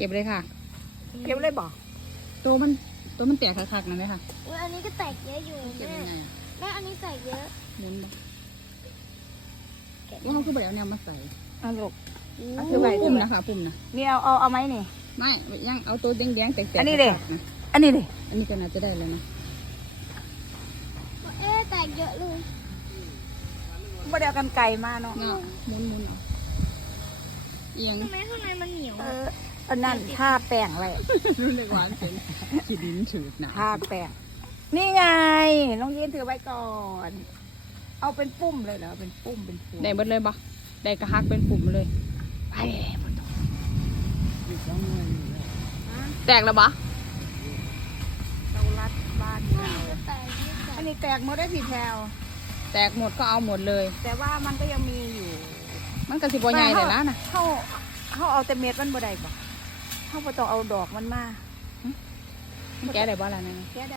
ก็บเลยค่ะ เก็บเลยบอก ตัวมันแตกคักๆนั่นเลยค่ะ อุ๊ยอันนี้ก็แตกเยอะอยู่ เก็บ แม่ ยังไงอะ แม่อันนี้ใส่เยอะ หมุนบ่ว่าเขาคือแบบเอาแนวมาใส่ เอาลูก เอา คือไว้ ปุ่มนะคะปุ่มนะ นี่เอาไหมนี่ ไม่ยังเอาตัวแดงๆแตกๆ อันนี้ดิ คักๆะ อันนี้ดิ อันนี้ก็น่าจะได้แล้วนะ เอ๊ะแตกเยอะเลย บ่ได้เอากันไก่มาเนาะ เนาะหมุนเอาเอียง ทำไมข้างในมันเหนียว อันนั้นทาแป้งไว้ รู้เลยว่าเป็นขีดินถืดนะ ทาแป้งนี่ไงน้องยีนถือไว้ก่อน เอาเป็นปุ้มเลยเหรอเป็นปุ้มเป็นปุ้ม ได้เบิดเลยบ่ได้กระฮักเป็นปุ่มเลย ไปหมด แตกแล้วบ่ เราลัดบ้านเรา แตกเยอะ อันนี้แตกหมดได้พี่แพรว แตกหมดก็เอาหมดเลย แต่ว่ามันก็ยังมีอยู่ มันก็สิบ่ใหญ่เลยนะ เขาเอาแต่เม็ดมันบ่ได้บ่เขาบ่ต้องเอาดอกมันมา แกะได้บ่ล่ะนั่นน่ะ แค่